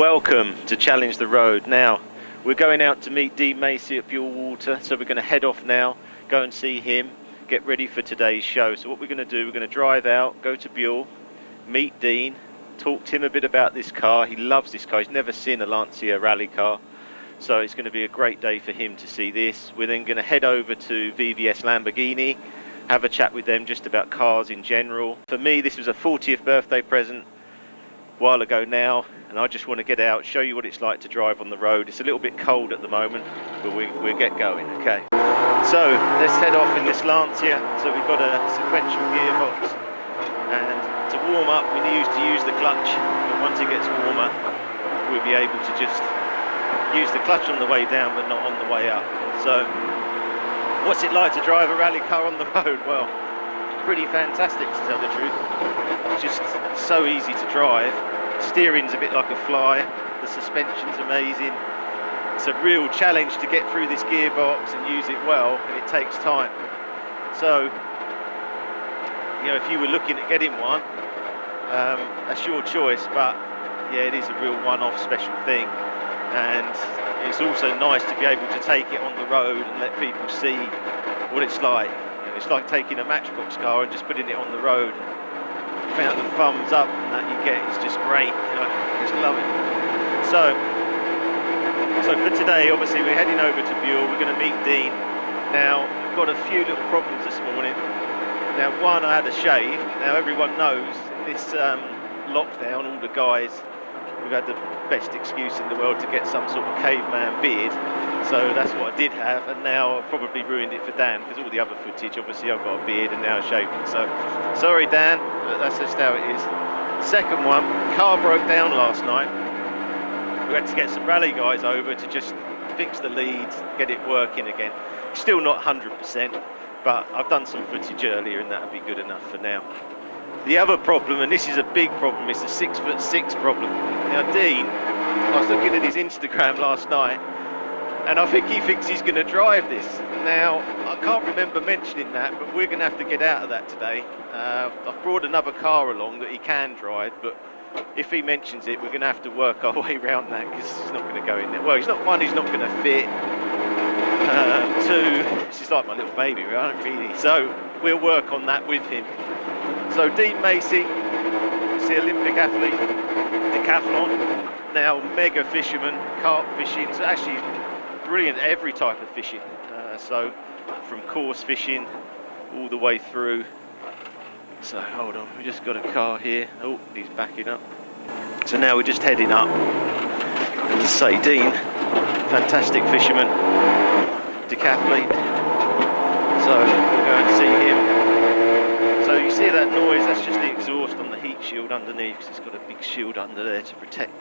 Welcome to Challenge the Road. Now, we're going out to meet Dean Macey at Buell Water, so we're going to head off now, go and see him, get ready for today's show. So what we're going to do, we're going to drive out, go to Buell, meet Dean, talk to him a bit about this car. He loves this car, he's never seen a Lancia rally car, so it's going to be a great day for him to see this. We're then going to head over to VVS Lamborghini, have a chat with them just about cars in general. For me, this was a 40th birthday present a while ago now, and I just want to get out, show you what it's like to drive on the road. It's a little bit cold at the moment, but we'll get going, okay? So let's head off in this Lancia. So we've got a sequential gearbox, and to warm up we need to use the clutch, but once it gets warmer we'll be able to just use the clutch on the way down but not on the way up. So what's it like to drive a rally car on the road? Well, pretty fantastic, to tell the truth. It's just so easy to drive. Steering's a bit like a fly, the suspension's amazing. It's a real challenge to get through this gearbox and use it well, and it takes time. So, you know, if you were looking at getting one, that's your choice, but yeah, it is a real one-off special thing, and it's also nice to be able to take it on the road and let people see what it's like. You know, it's like taking a Matchbox car and just putting it on the road. The amount of thumbs up and that you get is just great, you know, just love it. So for today, obviously we're heading over to Buell, we're going to meet Dean. Now, we've got a few little problems this morning. Now, one, I had a shave. Now, everyone knows this lockdown, all the guys, we've had the best excuse in the world to get some sort of caveman beard. So that's what I did have, and now I've probably ruined it for Dan, because all the other footage, obviously I've got a beard and now I'm shaving. So, sorry Dan, but that's just how it is. Second one, car broke down last night. We had to get some rally guys over to just fix the leads, get it working again. Still not 100%, but I've done some footage earlier and that'll be good enough for now. The other problem, and this is a big problem, is the 6'6" problem. Now Dean, I was looking at his Instagram last night, and I think he thinks he's going to drive this. Now, I can't remember mentioning that, but we're going to have to get out of that today. I've brought another car along that he can drive, but if he mentions it, we're going to have to work our way around that, because he's not going to go in there. Well, he's not going to fit. Two, this is like my little baby, right? Really. So we'll work on that with him. So Dean Macey, he's the Olympic athlete, decathlon, now mega fisherman, carp fishing, so actually brilliant at every type of fishing. So from coarse fishing all the way through. So hold on, we just got a car here. Oh, he's backing up. So now we're just heading up. As I say, Dean, fantastic fisherman, decathlete. So we'll go and see him. So you see that noise, that's just the exhaust on the heat shield underneath, because it's got a big shield under there to protect.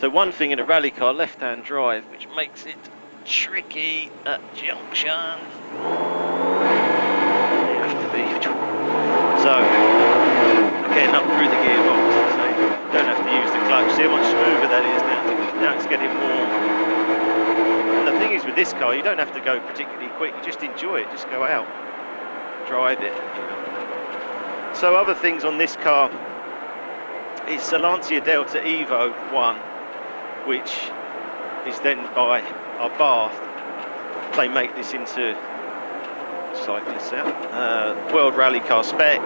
So one thing in a rally car, left-hand drive, which makes it tricky at junction. You have to be. So, getting up through the gearbox, so you don't have to use the clutch. See how much smoother that is now? Now it's getting warm. And the thing is with this car, you don't have to go particularly quick, you just enjoy it, just go out, drive it. So other things on this car, it's the Lancia Delta Evo 1, which is then by our Bath. They make this into cyclists out. World Rally Car spec.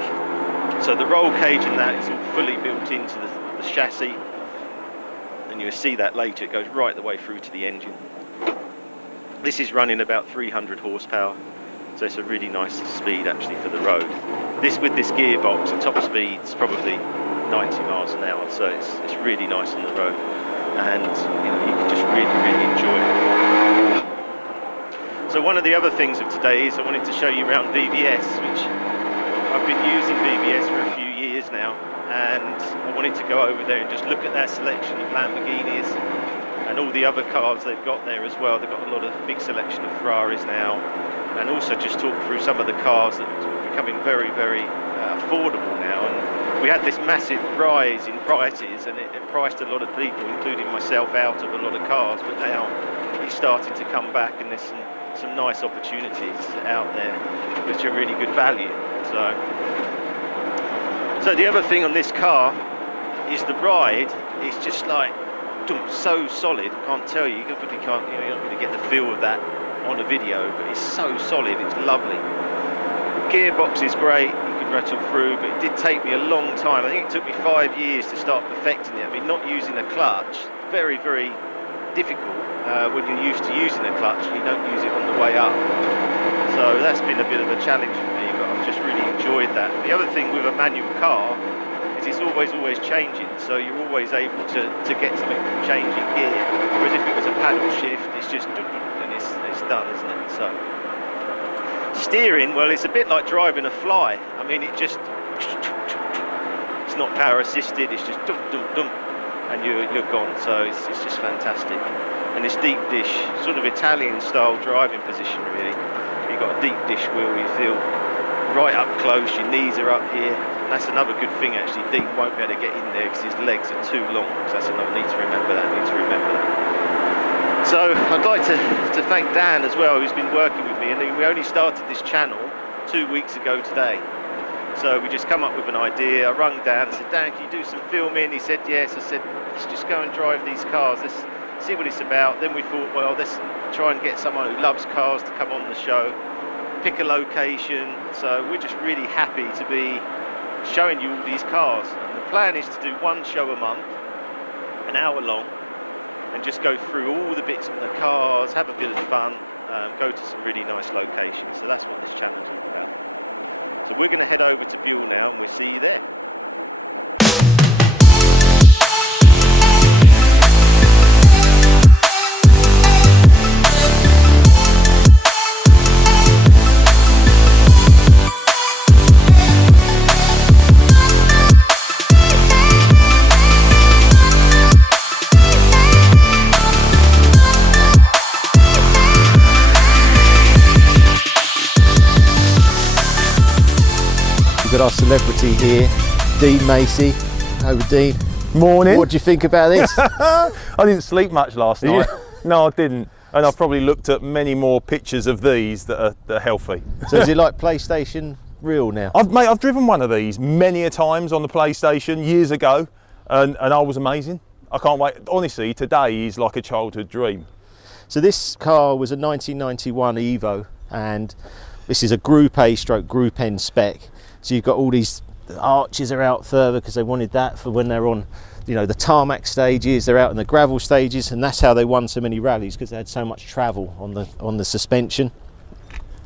So the roll cage and that is all fully built into the chassis, and you'll see that later. It goes right the way through to the engine. This is running about 300 horsepower, so it's a really nice speed actually for the road. This with this gearbox, the top speed's probably 90 miles an hour, so it's really nice on the road, and you know, you can just really enjoy it. So one of the other things of today is I wanted to show you around VVS, which I've been using VVS for a few years now, and I wanted to go over there and just look at their selection of Lamborghinis and all the other cars they've got there as well. They've got a lot of big selection of Ferraris now, and also just talk through some of the cars that are becoming very affordable now. And we had this massive rise in prices, and it priced a lot of people, including myself, out of a lot of cars, but now it's starting to come back, and there's some nice opportunities out there which are really good value. So the other thing on this car is the ride is just like so solid. I can't tell you. You probably can't. You're not going to get the feel of that on a video, but it's so solid. It's lovely. Gearbox is great. You can rattle through, but it did take me a long time. I think it took me 5 years to start perfecting it. I mean, not using a clutch, very, very difficult when you're used to using a clutch. You don't use it on the way up. So that's been a bit of a challenge for me, but I've just really enjoyed that. The other thing with a manual car is it's always changing, so you're always able to get something from changing gear. Whereas if it was a paddle shift, it's just and it's done, isn't it? So steering, well, it's a bit like driving a fly. I mean, it's not power assisted, it's just and you're gone. So it's just fantastic. And this deep dish, sort of Italian style driving position really. You've got a deep dish wheel, you feel right up close, your knees are up here. And that's another good thing actually. Dean won't be able to get in there because his legs are too long. So that's another, need to remember that. So I'd like to thank Dan as well, who's been working with me. And we only started this channel 2 weeks ago today. So we just come up with an idea. I rung Dan, I said, Dan, can you do some filming? He said yes. I said, let's just go and drive these cars. Let's see what it's about. Then we thought, well, let's try and get someone who loves cars to come on the show, pick a location. So we're just really happy to be showing you all these cars. And the plan is to do one show a month, an hour long, and just go through all the bits of the cars, have a bit of fun, go to some really nice locations. So that's what this channel's all about. So we're going to head over to Buell now, and we'll see you there. Got our celebrity here, Dean Macey. Hello, Dean. Morning. What do you think about this? I didn't sleep much last night. No, I didn't. And I've probably looked at many more pictures of these that are healthy. So is it like PlayStation real now? I've driven one of these many a times on the PlayStation years ago, and I was amazing. I can't wait. Honestly, today is like a childhood dream. So this car was a 1991 Evo, and this is a Group A stroke Group N spec. So you've got all these arches are out further because they wanted that for when they're on, you know, the tarmac stages. They're out in the gravel stages, and that's how they won so many rallies, because they had so much travel on the suspension.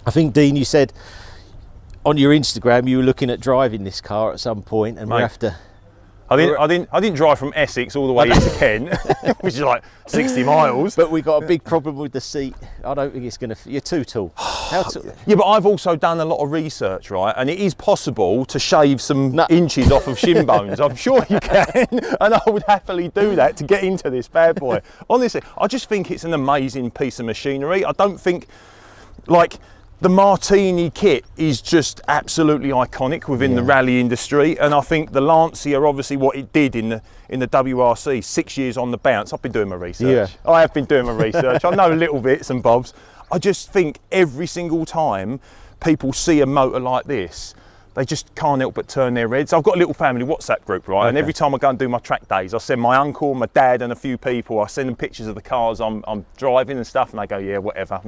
I think, Dean, you said on your Instagram you were looking at driving this car at some point, and we have to. I didn't drive from Essex all the way into Kent, which is like 60 miles. But we got a big problem with the seat. I don't think it's going to. You're too tall. How tall? Yeah, but I've also done a lot of research, right? And it is possible to shave some inches off of shin bones. I'm sure you can, and I would happily do that to get into this bad boy. Honestly, I just think it's an amazing piece of machinery. I don't think, like, the Martini kit is just absolutely iconic within the rally industry, and I think the Lancia, obviously what it did in the WRC, 6 years on the bounce. I've been doing my research. Yeah. I have been doing my research. I know little bits and bobs. I just think every single time people see a motor like this, they just can't help but turn their heads. I've got a little family WhatsApp group, right? Okay. And every time I go and do my track days, I send my uncle, my dad and a few people, I send them pictures of the cars I'm driving and stuff, and they go, yeah, whatever.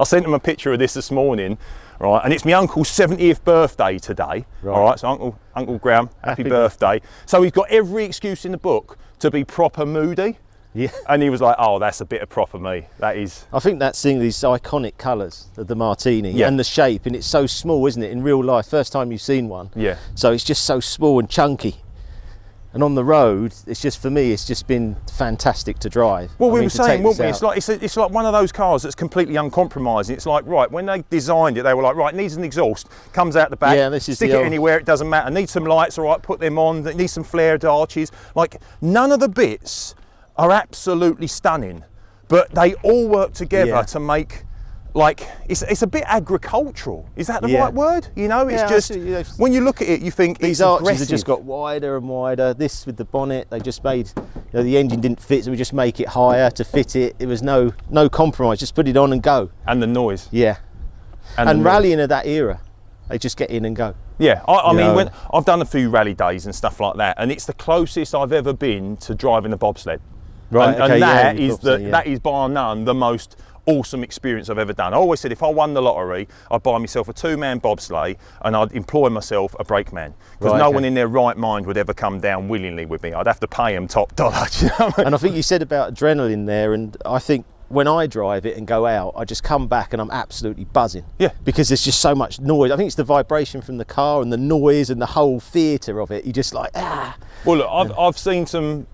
I sent them a picture of this morning, right? And it's my uncle's 70th birthday today, all right? So Uncle Graham, happy birthday. So he's got every excuse in the book to be proper moody. Yeah. And he was like, oh, that's a bit of proper me. That is. I think that's seeing these iconic colours of the Martini and the shape, and it's so small, isn't it, in real life? First time you've seen one. Yeah. So it's just so small and chunky. And on the road, it's just, for me, it's just been fantastic to drive. Well, we were saying, weren't we? It's like one of those cars that's completely uncompromising. It's like, right, when they designed it, they were like, right, it needs an exhaust, comes out the back, stick it anywhere, it doesn't matter. Needs some lights, all right, put them on. It needs some flared arches. Like, none of the bits are absolutely stunning, but they all work together to make, like, it's a bit agricultural. Is that the right word? You know, it's just, when you look at it, you think these arches have just got wider and wider. This with the bonnet, they just made, you know, the engine didn't fit, so we just make it higher to fit it. It was no compromise, just put it on and go. And the noise. Yeah. And rallying of that era, they just get in and go. Yeah, I mean, when I've done a few rally days and stuff like that, and it's the closest I've ever been to driving a bobsled. Right, and, okay, and yeah, that you is thought so, yeah. that is bar none the most awesome experience I've ever done. I always said if I won the lottery, I'd buy myself a 2-man bobsleigh and I'd employ myself a brakeman, because no one in their right mind would ever come down willingly with me. I'd have to pay them top dollar. Do you know what I mean? And I think you said about adrenaline there, and I think when I drive it and go out, I just come back and I'm absolutely buzzing. Yeah. Because there's just so much noise. I think it's the vibration from the car and the noise and the whole theatre of it. You just like, ah. Well, look, I've seen some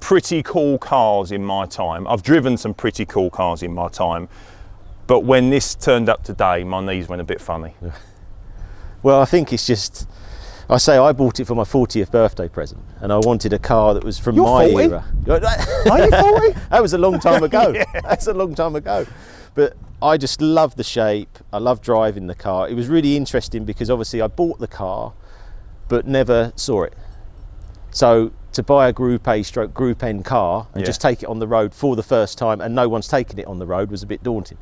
pretty cool cars in my time. I've driven some pretty cool cars in my time. But when this turned up today, my knees went a bit funny. Well, I think it's just, I bought it for my 40th birthday present, and I wanted a car that was from my 40? era. Are you 40? That was a long time ago. Yeah. That's a long time ago. But I just love the shape. I love driving the car. It was really interesting because obviously I bought the car, but never saw it. So to buy a Group A stroke Group N car and just take it on the road for the first time, and no one's taken it on the road, was a bit daunting.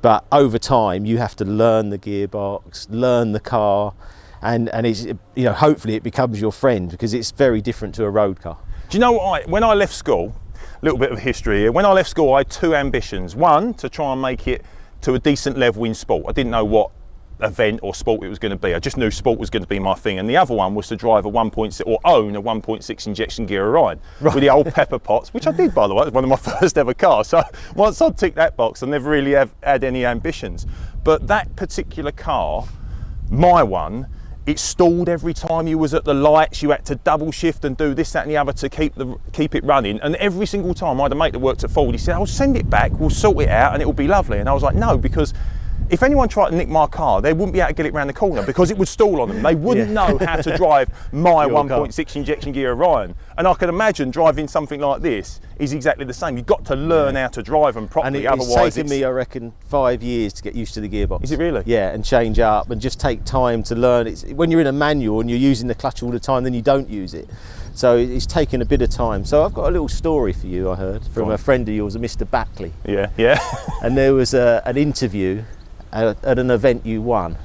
But over time, you have to learn the gearbox, learn the car, and it's, you know, hopefully it becomes your friend, because it's very different to a road car. Do you know what? When I left school, a little bit of history here. When I left school, I had 2 ambitions. One, to try and make it to a decent level in sport. I didn't know what event or sport it was going to be. I just knew sport was going to be my thing. And the other one was to drive a 1.6 or own a 1.6 injection gear Orion with the old pepper pots, which I did, by the way. It was one of my first ever cars. So once I'd ticked that box, I never really had any ambitions. But that particular car, my one, it stalled every time you was at the lights. You had to double shift and do this, that and the other to keep it running. And every single time I had a mate that worked at Ford, he said, I'll send it back, we'll sort it out and it will be lovely. And I was like, no, because if anyone tried to nick my car, they wouldn't be able to get it around the corner because it would stall on them. They wouldn't know how to drive my 1.6 injection gear Orion. And I can imagine driving something like this is exactly the same. You've got to learn how to drive them properly. And it's taken me, I reckon, 5 years to get used to the gearbox. Is it really? Yeah, and change up and just take time to learn. It's, when you're in a manual and you're using the clutch all the time, then you don't use it. So it's taken a bit of time. So I've got a little story for you, I heard, from a friend of yours, a Mr. Backley. Yeah, yeah. And there was an interview at an event you won,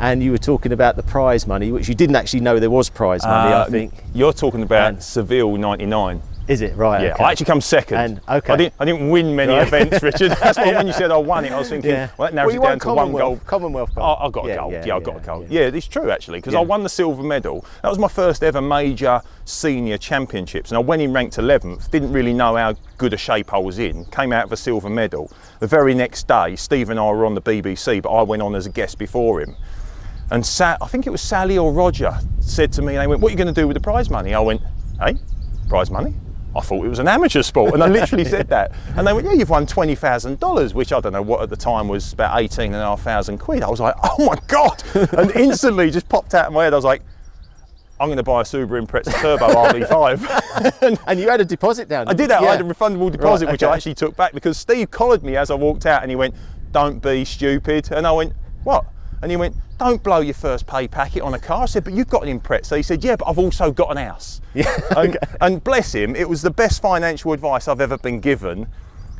and you were talking about the prize money, which you didn't actually know there was prize money, I think. You're talking about Seville '99. Is it? Right. Yeah, okay. I actually come second. And, okay. I didn't win many events, Richard. That's why when you said I won it, I was thinking, well, that narrows it down to one gold. Commonwealth gold. I got a gold. Yeah, I got a gold. Yeah, it's true actually, because I won the silver medal. That was my first ever major senior championships, and I went in ranked 11th. Didn't really know how good a shape I was in. Came out with a silver medal. The very next day, Steve and I were on the BBC, but I went on as a guest before him. And I think it was Sally or Roger said to me, they went, "What are you going to do with the prize money?" I went, "Hey, prize money? I thought it was an amateur sport." And I literally said that. And they went, "Yeah, you've won $20,000, which I don't know what at the time was about 18,500 quid. I was like, oh my God. And instantly just popped out of my head. I was like, I'm going to buy a Subaru Impreza Turbo RV5. and you had a deposit down? I did that. Yeah. I had a refundable deposit, right, which I actually took back because Steve collared me as I walked out and he went, "Don't be stupid." And I went, "What?" And he went, "Don't blow your first pay packet on a car." I said, "But you've got an Impreza." He said, "Yeah, but I've also got an house." Yeah. And bless him, it was the best financial advice I've ever been given,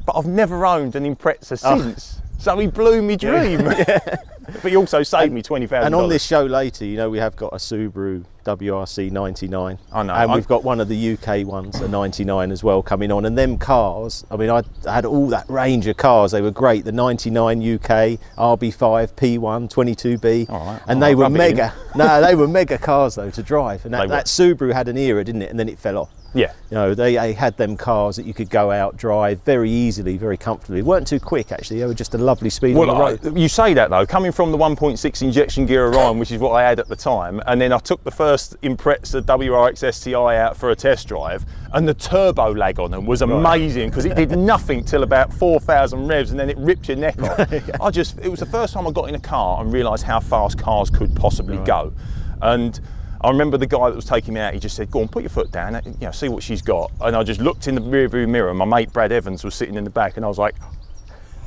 but I've never owned an Impreza since. So he blew me dream. Yeah. But he also saved me $20,000. And on this show later, you know, we have got a Subaru WRC 99. I know. And we've got one of the UK ones, a 99 as well, coming on. And them cars, I mean, I had all that range of cars. They were great. The 99 UK, RB5, P1, 22B. All right. And they were mega. No, they were mega cars, though, to drive. And that Subaru had an era, didn't it? And then it fell off. Yeah. You know, they had them cars that you could go out, drive very easily, very comfortably. Weren't too quick, actually. They were just a lovely speed on the road. You say that, though, coming from the 1.6 injection gear Orion, which is what I had at the time, and then I took the first Impreza WRX STI out for a test drive, and the turbo lag on them was amazing because it did nothing till about 4,000 revs, and then it ripped your neck off. It was the first time I got in a car and realised how fast cars could possibly go. And I remember the guy that was taking me out, he just said, "Go on, put your foot down, you know, see what she's got." And I just looked in the rearview mirror, and my mate Brad Evans was sitting in the back, and I was like,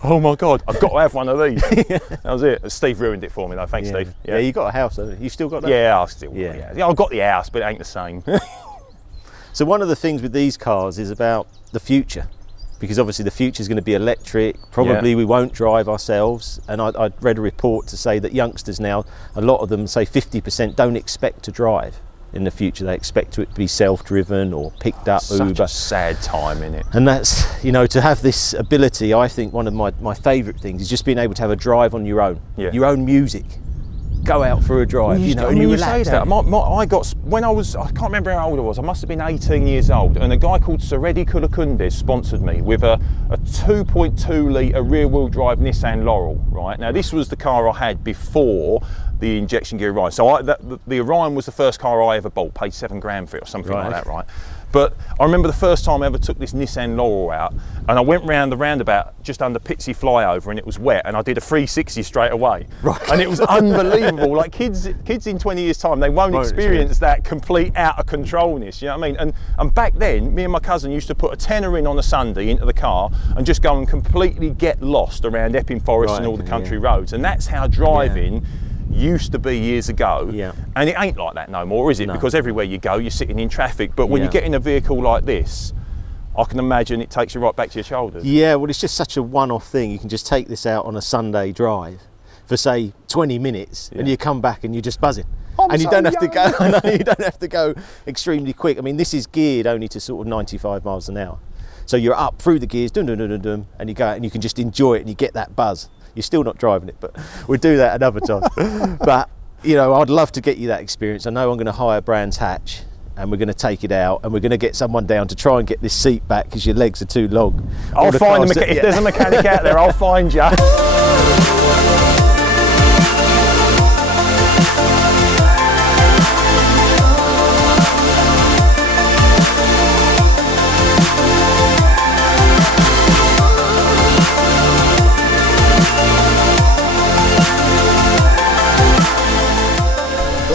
oh my God, I've got to have one of these. That was it. Steve ruined it for me though, thanks Steve. Yeah, you got a house, haven't you? You still got that? Yeah, I still got the house. Yeah, I've got the house, but it ain't the same. So one of the things with these cars is about the future, because obviously the future is going to be electric. Probably we won't drive ourselves. And I read a report to say that youngsters now, a lot of them say 50% don't expect to drive. in the future. They expect it to be self-driven or picked up Such Uber. a sad time, innit? And that's, you know, to have this ability, I think one of my favourite things is just being able to have a drive on your own, your own music. Go out for a drive, you know, and you relax. Say that. I got, when I was, I can't remember how old I was, I must have been 18 years old, and a guy called Seredi Kulakundes sponsored me with a 2.2 litre rear-wheel drive Nissan Laurel, right? Now this was the car I had before the injection gear Orion. So the Orion was the first car I ever bought, paid $7,000 for it or something like that, right? But I remember the first time I ever took this Nissan Laurel out, and I went round the roundabout just under Pitsea flyover, and it was wet, and I did a 360 straight away. Right. And it was unbelievable. Like kids in 20 years' time, they won't experience that complete out of controlness. You know what I mean? And back then, me and my cousin used to put a tenner in on a Sunday into the car and just go and completely get lost around Epping Forest and all the country roads. And that's how driving used to be years ago, and it ain't like that no more, is it? Because everywhere you go, you're sitting in traffic. But when you get in a vehicle like this, I can imagine it takes you right back to your shoulders. Yeah, well, it's just such a one-off thing. You can just take this out on a Sunday drive for say 20 minutes, and you come back and you're just buzzing. And you don't have to go. I know, you don't have to go extremely quick. I mean, this is geared only to sort of 95 miles an hour, so you're up through the gears, dum dum dum dum dum, and you go out and you can just enjoy it and you get that buzz. You're still not driving it, but we'll do that another time. But, you know, I'd love to get you that experience. I know I'm going to hire Brands Hatch, and we're going to take it out, and we're going to get someone down to try and get this seat back because your legs are too long. I'll find a mechanic. If there's a mechanic out there, I'll find you.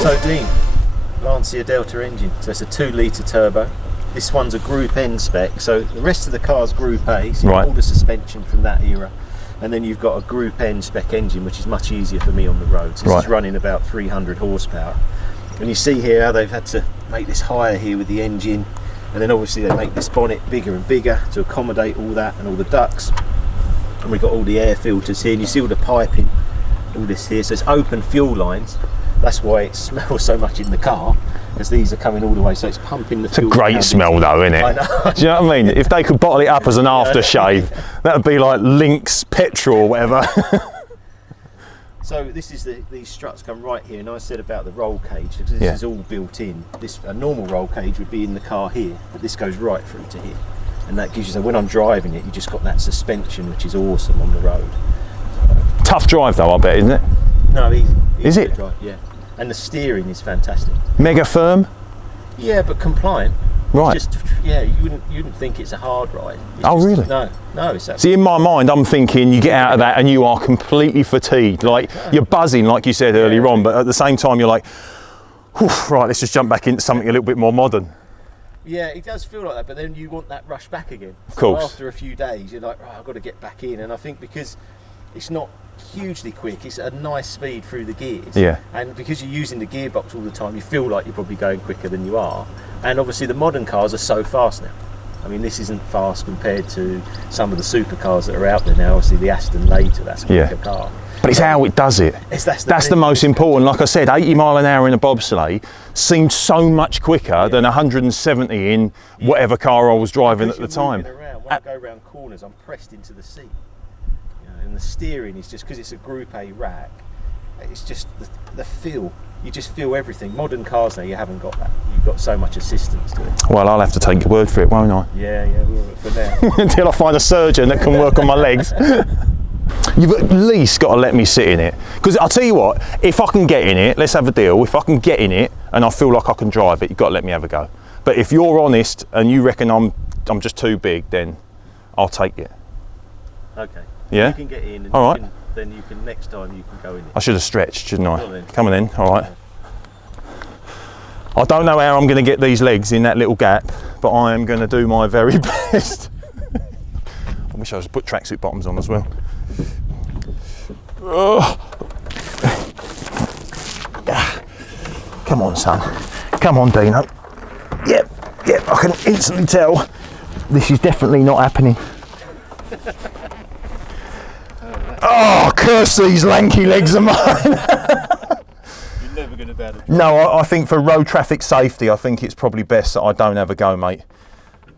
So Dean, Lancia Delta engine, so it's a 2 litre turbo. This one's a Group N spec, so the rest of the car's Group A, so you've got all the suspension from that era. And then you've got a Group N spec engine, which is much easier for me on the road. So it's running about 300 horsepower. And you see here how they've had to make this higher here with the engine. And then obviously they make this bonnet bigger and bigger to accommodate all that and all the ducts. And we've got all the air filters here, and you see all the piping, all this here. So it's open fuel lines. That's why it smells so much in the car, because these are coming all the way, so it's pumping the fuel. It's a great smell though, isn't it? I know. Do you know what I mean? If they could bottle it up as an aftershave, that would be like Lynx petrol or whatever. So this is these struts come right here, and I said about the roll cage, because this is all built in. A normal roll cage would be in the car here, but this goes right through to here. And that gives you, so when I'm driving it, you just got that suspension, which is awesome on the road. Tough drive though, I bet, isn't it? No, easy is it? To drive, yeah. And the steering is fantastic. Mega firm? Yeah, but compliant. Right. It's just, yeah, you wouldn't think it's a hard ride. Really? No, it's actually. See, in my mind, I'm thinking you get out of that and you are completely fatigued. Like, you're buzzing, like you said earlier on, but at the same time, you're like, right, let's just jump back into something a little bit more modern. Yeah, it does feel like that, but then you want that rush back again. Of course. So after a few days, you're like, oh, I've got to get back in. And I think because it's not hugely quick, it's a nice speed through the gears, and because you're using the gearbox all the time, you feel like you're probably going quicker than you are. And obviously the modern cars are so fast now. I mean, this isn't fast compared to some of the supercars that are out there now. Obviously the Aston later, that's a quicker car, but it's how it does it. That's the most important. Like I said, 80 mile an hour in a bobsleigh seemed so much quicker than 170 in whatever car I was driving at the time. When I go around corners, I'm pressed into the seat. And the steering is just, because it's a Group A rack, it's just the feel. You just feel everything. Modern cars now, you haven't got that. You've got so much assistance to it. Well, I'll have to take your word for it, won't I? Yeah, we will for now. Until I find a surgeon that can work on my legs. You've at least got to let me sit in it. Because I'll tell you what, if I can get in it, let's have a deal. If I can get in it and I feel like I can drive it, you've got to let me have a go. But if you're honest and you reckon I'm just too big, then I'll take it. Okay. Yeah? You can get in, and all right. Then you can, next time you can go in it. I should have stretched, shouldn't I? Come on, Come on in, all right. I don't know how I'm going to get these legs in that little gap, but I am going to do my very best. I wish I was put tracksuit bottoms on as well. Come on, son. Come on, Dino. Yep, I can instantly tell this is definitely not happening. Oh, curse these lanky legs of mine. You're never going to be able to. No, I think for road traffic safety, I think it's probably best that I don't have a go, mate.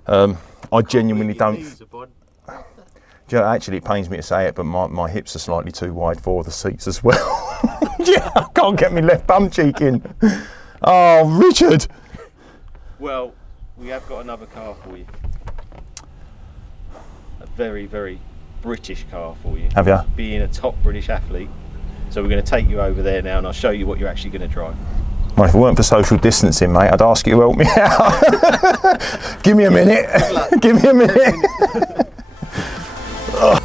I genuinely don't. You know, actually, it pains me to say it, but my hips are slightly too wide for the seats as well. Yeah, I can't get my left bum cheek in. Oh, Richard. Well, we have got another car for you. A very, very British car for you. Have you? Being a top British athlete. So we're going to take you over there now and I'll show you what you're actually going to drive. Well, if it weren't for social distancing, mate, I'd ask you to help me out. Give me a minute. Give me a minute. Oh.